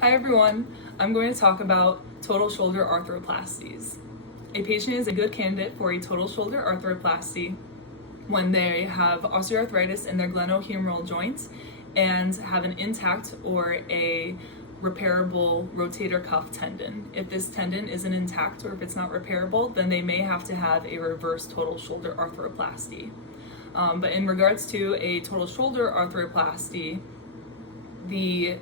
Hi everyone, I'm going to talk about total shoulder arthroplasties. A patient is a good candidate for a total shoulder arthroplasty when they have osteoarthritis in their glenohumeral joints and have an intact or a repairable rotator cuff tendon. If this tendon isn't intact or if it's not repairable, then they may have to have a reverse total shoulder arthroplasty. But in regards to a total shoulder arthroplasty, the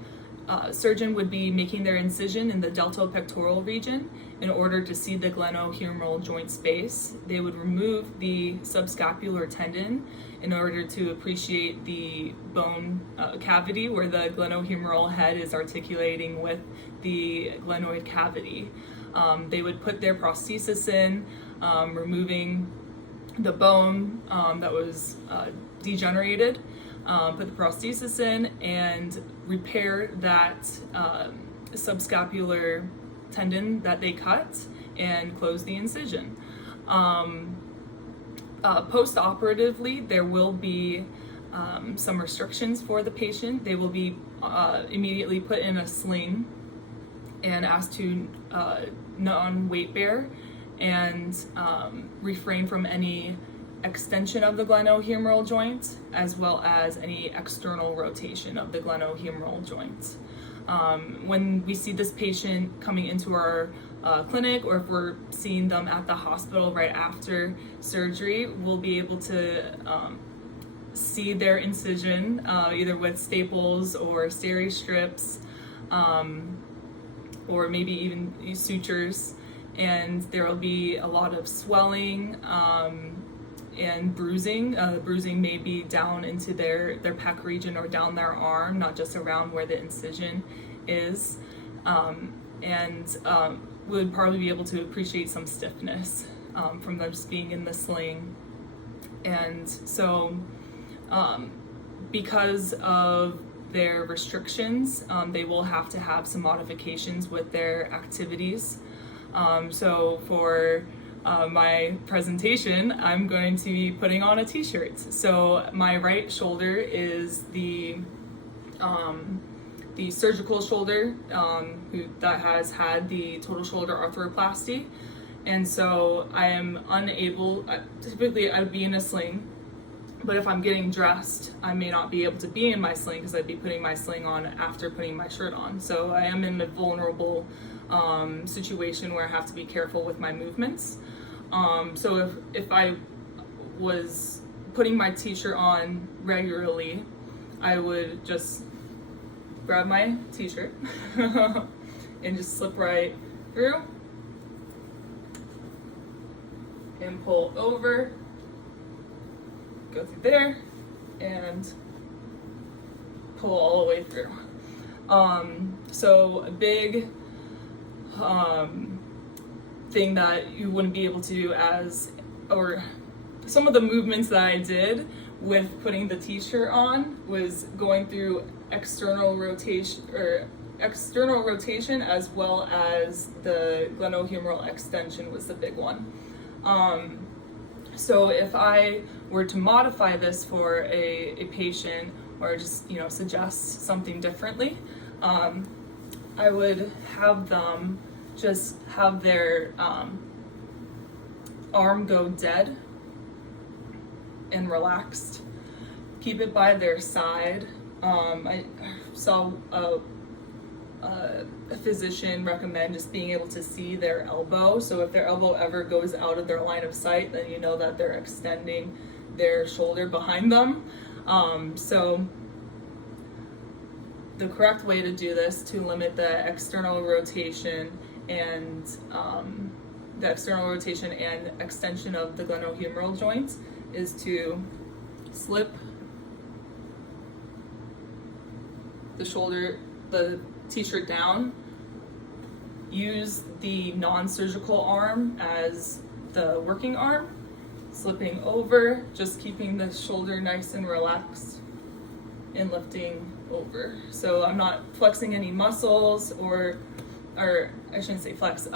surgeon would be making their incision in the deltopectoral region in order to see the glenohumeral joint space. They would remove the subscapular tendon in order to appreciate the bone cavity where the glenohumeral head is articulating with the glenoid cavity. They would put their prosthesis in, removing the bone that was degenerated, put the prosthesis in, and repair that subscapular tendon that they cut and close the incision. Post-operatively, there will be some restrictions for the patient. They will be immediately put in a sling and asked to non-weight bear and refrain from any extension of the glenohumeral joint as well as any external rotation of the glenohumeral joint. When we see this patient coming into our clinic, or if we're seeing them at the hospital right after surgery, we'll be able to see their incision either with staples or steri strips, or maybe even sutures, and there will be a lot of swelling and bruising. Bruising may be down into their pec region or down their arm, not just around where the incision is, and would probably be able to appreciate some stiffness from them just being in the sling. And so because of their restrictions, they will have to have some modifications with their activities. So for my presentation, I'm going to be putting on a t-shirt. So my right shoulder is the surgical shoulder that has had the total shoulder arthroplasty. And so I am unable, typically I would be in a sling, but if I'm getting dressed, I may not be able to be in my sling because I'd be putting my sling on after putting my shirt on. So I am in a vulnerable situation where I have to be careful with my movements. So if I was putting my t-shirt on regularly, I would just grab my t-shirt and just slip right through and pull over, go through there and pull all the way through. So a big thing that you wouldn't be able to do or some of the movements that I did with putting the t-shirt on was going through external rotation as well as the glenohumeral extension was the big one. So if I were to modify this for a patient or just suggest something differently, I would have them just have their arm go dead and relaxed. Keep it by their side. I saw a physician recommend just being able to see their elbow. So if their elbow ever goes out of their line of sight, then you know that they're extending their shoulder behind them. So the correct way to do this to limit the external rotation and extension of the glenohumeral joints is to slip the t-shirt down, use the non-surgical arm as the working arm, slipping over, just keeping the shoulder nice and relaxed and lifting over. So I'm not flexing any muscles or I shouldn't say flex,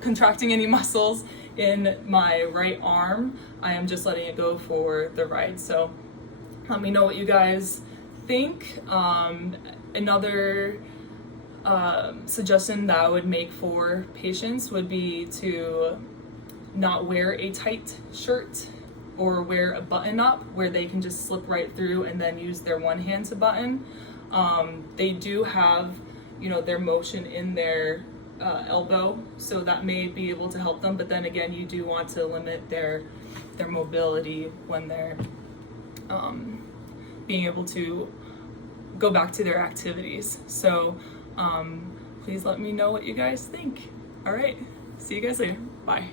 contracting any muscles in my right arm. I am just letting it go for the ride. So let me know what you guys think. Another suggestion that I would make for patients would be to not wear a tight shirt or wear a button up where they can just slip right through and then use their one hand to button. They do have, you know, their motion in their elbow, so that may be able to help them, but then again, you do want to limit their mobility when they're being able to go back to their activities. So please let me know what you guys think. All right, see you guys later. Bye.